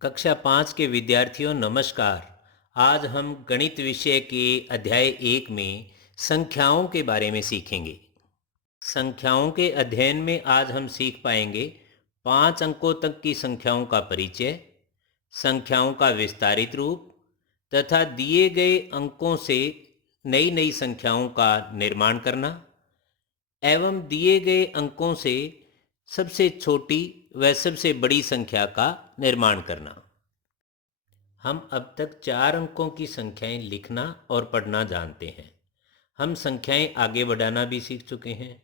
कक्षा 5 के विद्यार्थियों नमस्कार। आज हम गणित विषय के अध्याय 1 में संख्याओं के बारे में सीखेंगे। संख्याओं के अध्ययन में आज हम सीख पाएंगे 5 अंकों तक की संख्याओं का परिचय, संख्याओं का विस्तारित रूप तथा दिए गए अंकों से नई नई संख्याओं का निर्माण करना एवं दिए गए अंकों से सबसे छोटी व सबसे बड़ी संख्या का निर्माण करना। हम अब तक 4 अंकों की संख्याएं लिखना और पढ़ना जानते हैं। हम संख्याएं आगे बढ़ाना भी सीख चुके हैं।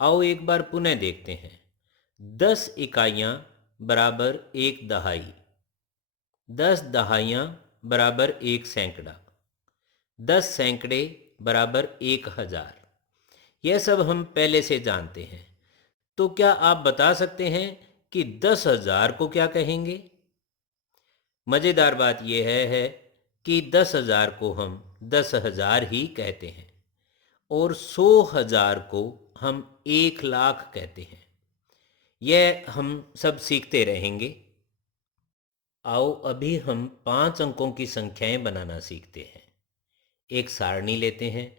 आओ एक बार पुनः देखते हैं। 10 इकाइयां बराबर 1 दहाई, 10 दहाइयां बराबर 1 सैकड़ा, 10 सैकड़े बराबर 1000। यह सब हम पहले से जानते हैं। तो क्या आप बता सकते हैं कि 10,000 को क्या कहेंगे? मज़ेदार बात यह है कि 10,000 को हम 10,000 ही कहते हैं और 100,000 को हम 1,00,000 कहते हैं। यह हम सब सीखते रहेंगे। आओ अभी हम 5 अंकों की संख्याएं बनाना सीखते हैं। एक सारणी लेते हैं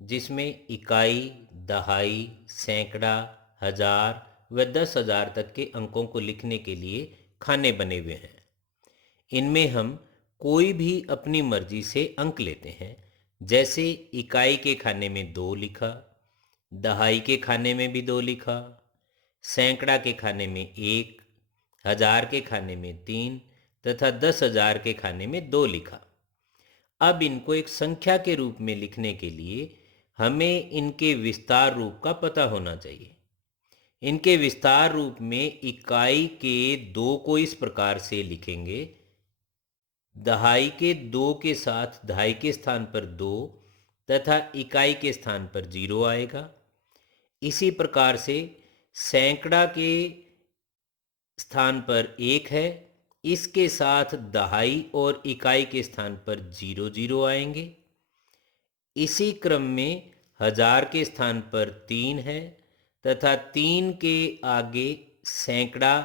जिसमें इकाई, दहाई, सैकड़ा, हजार व 10,000 तक के अंकों को लिखने के लिए खाने बने हुए हैं। इनमें हम कोई भी अपनी मर्जी से अंक लेते हैं। जैसे इकाई के खाने में 2 लिखा, दहाई के खाने में भी 2 लिखा, सैकड़ा के खाने में 1, हजार के खाने में 3 तथा 10,000 के खाने में 2 लिखा। अब इनको एक संख्या के रूप में लिखने के लिए हमें इनके विस्तार रूप का पता होना चाहिए। इनके विस्तार रूप में इकाई के 2 को इस प्रकार से लिखेंगे। दहाई के 2 के साथ दहाई के स्थान पर 2 तथा इकाई के स्थान पर 0 आएगा। इसी प्रकार से सैकड़ा के स्थान पर 1 है, इसके साथ दहाई और इकाई के स्थान पर 0 0 आएंगे। इसी क्रम में हजार के स्थान पर 3 है तथा 3 के आगे सैकड़ा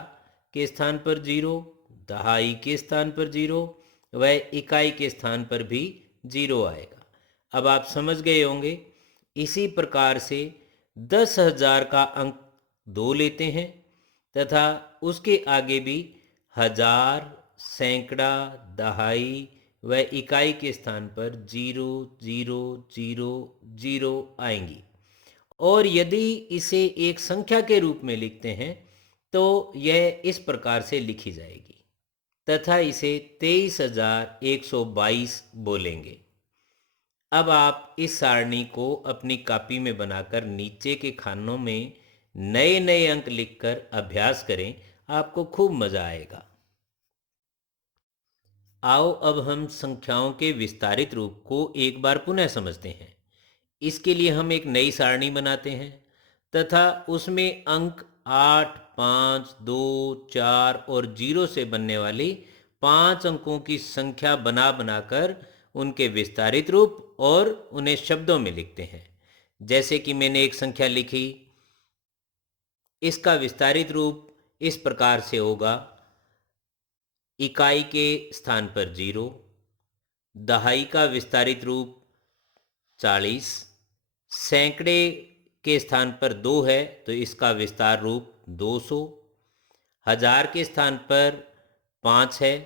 के स्थान पर 0, दहाई के स्थान पर 0 व इकाई के स्थान पर भी 0 आएगा। अब आप समझ गए होंगे। इसी प्रकार से 10,000 का अंक 2 लेते हैं तथा उसके आगे भी हजार, सैकड़ा, दहाई व इकाई के स्थान पर 0 0 0 0 आएंगी। और यदि इसे एक संख्या के रूप में लिखते हैं तो यह इस प्रकार से लिखी जाएगी तथा इसे 23,122 बोलेंगे। अब आप इस सारणी को अपनी कॉपी में बनाकर नीचे के खानों में नए नए अंक लिखकर अभ्यास करें। आपको खूब मज़ा आएगा। आओ अब हम संख्याओं के विस्तारित रूप को एक बार पुनः समझते हैं। इसके लिए हम एक नई सारणी बनाते हैं तथा उसमें अंक 8, 5, 2, 4 और 0 से बनने वाली 5 अंकों की संख्या बना बनाकर उनके विस्तारित रूप और उन्हें शब्दों में लिखते हैं। जैसे कि मैंने एक संख्या लिखी, इसका विस्तारित रूप इस प्रकार से होगा। इकाई के स्थान पर 0, दहाई का विस्तारित रूप 40, सैकड़े के स्थान पर 2 है तो इसका विस्तार रूप 200, हजार के स्थान पर 5 है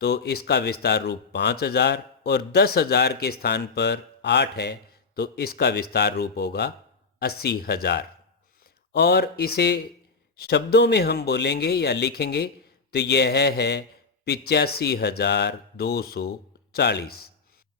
तो इसका विस्तार रूप 5,000 और 10,000 के स्थान पर 8 है तो इसका विस्तार रूप होगा 80,000। और इसे शब्दों में हम बोलेंगे या लिखेंगे तो यह है 85,240।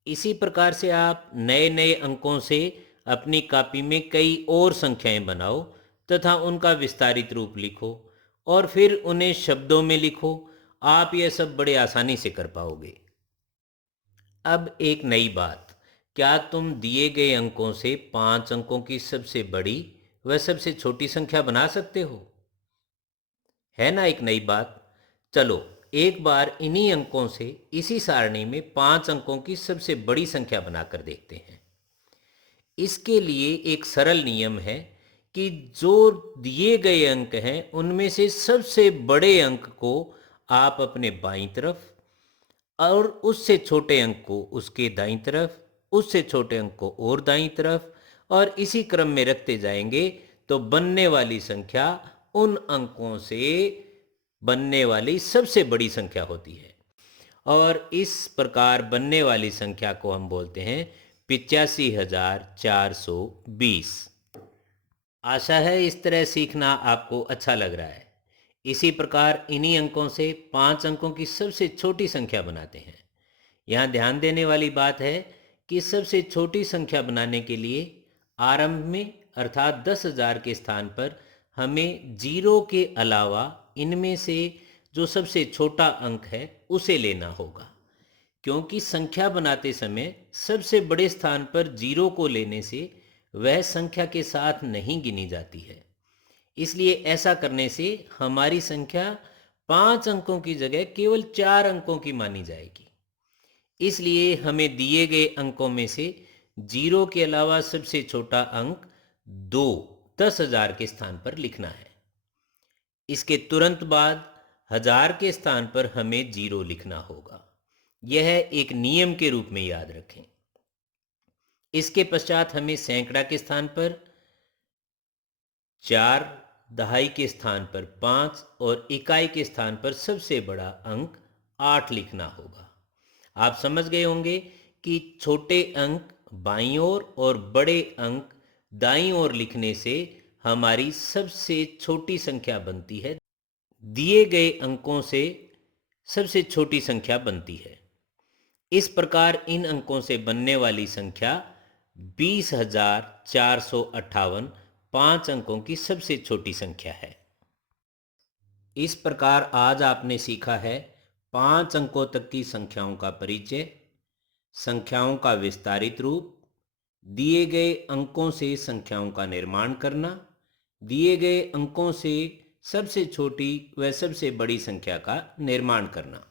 इसी प्रकार से आप नए नए अंकों से अपनी कॉपी में कई और संख्याएं बनाओ तथा उनका विस्तारित रूप लिखो और फिर उन्हें शब्दों में लिखो। आप यह सब बड़े आसानी से कर पाओगे। अब एक नई बात, क्या तुम दिए गए अंकों से 5 अंकों की सबसे बड़ी व सबसे छोटी संख्या बना सकते हो? है ना एक नई बात। चलो एक बार इन्हीं अंकों से इसी सारणी में 5 अंकों की सबसे बड़ी संख्या बनाकर देखते हैं। इसके लिए एक सरल नियम है कि जो दिए गए अंक हैं उनमें से सबसे बड़े अंक को आप अपने बाईं तरफ और उससे छोटे अंक को उसके दाईं तरफ, उससे छोटे अंक को और दाईं तरफ, और इसी क्रम में रखते जाएंगे तो बनने वाली संख्या उन अंकों से बनने वाली सबसे बड़ी संख्या होती है। और इस प्रकार बनने वाली संख्या को हम बोलते हैं 85,420। आशा है इस तरह सीखना आपको अच्छा लग रहा है। इसी प्रकार इन्हीं अंकों से 5 अंकों की सबसे छोटी संख्या बनाते हैं। यहाँ ध्यान देने वाली बात है कि सबसे छोटी संख्या बनाने के लिए आरंभ में अर्थात 10,000 के स्थान पर हमें जीरो के अलावा इनमें से जो सबसे छोटा अंक है उसे लेना होगा, क्योंकि संख्या बनाते समय सबसे बड़े स्थान पर जीरो को लेने से वह संख्या के साथ नहीं गिनी जाती है। इसलिए ऐसा करने से हमारी संख्या 5 अंकों की जगह केवल 4 अंकों की मानी जाएगी। इसलिए हमें दिए गए अंकों में से जीरो के अलावा सबसे छोटा अंक 2 10,000 के स्थान पर लिखना है। इसके तुरंत बाद 1000 के स्थान पर हमें जीरो लिखना होगा। यह एक नियम के रूप में याद रखें। इसके पश्चात हमें सैकड़ा के स्थान पर 4, दहाई के स्थान पर 5 और इकाई के स्थान पर सबसे बड़ा अंक 8 लिखना होगा। आप समझ गए होंगे कि छोटे अंक बाईं ओर और बड़े अंक दाईं ओर लिखने से हमारी सबसे छोटी संख्या बनती है। दिए गए अंकों से सबसे छोटी संख्या बनती है। इस प्रकार इन अंकों से बनने वाली संख्या 20,458 5 अंकों की सबसे छोटी संख्या है। इस प्रकार आज आपने सीखा है 5 अंकों तक की संख्याओं का परिचय, संख्याओं का विस्तारित रूप, दिए गए अंकों से संख्याओं का निर्माण करना, दिए गए अंकों से सबसे छोटी व सबसे बड़ी संख्या का निर्माण करना।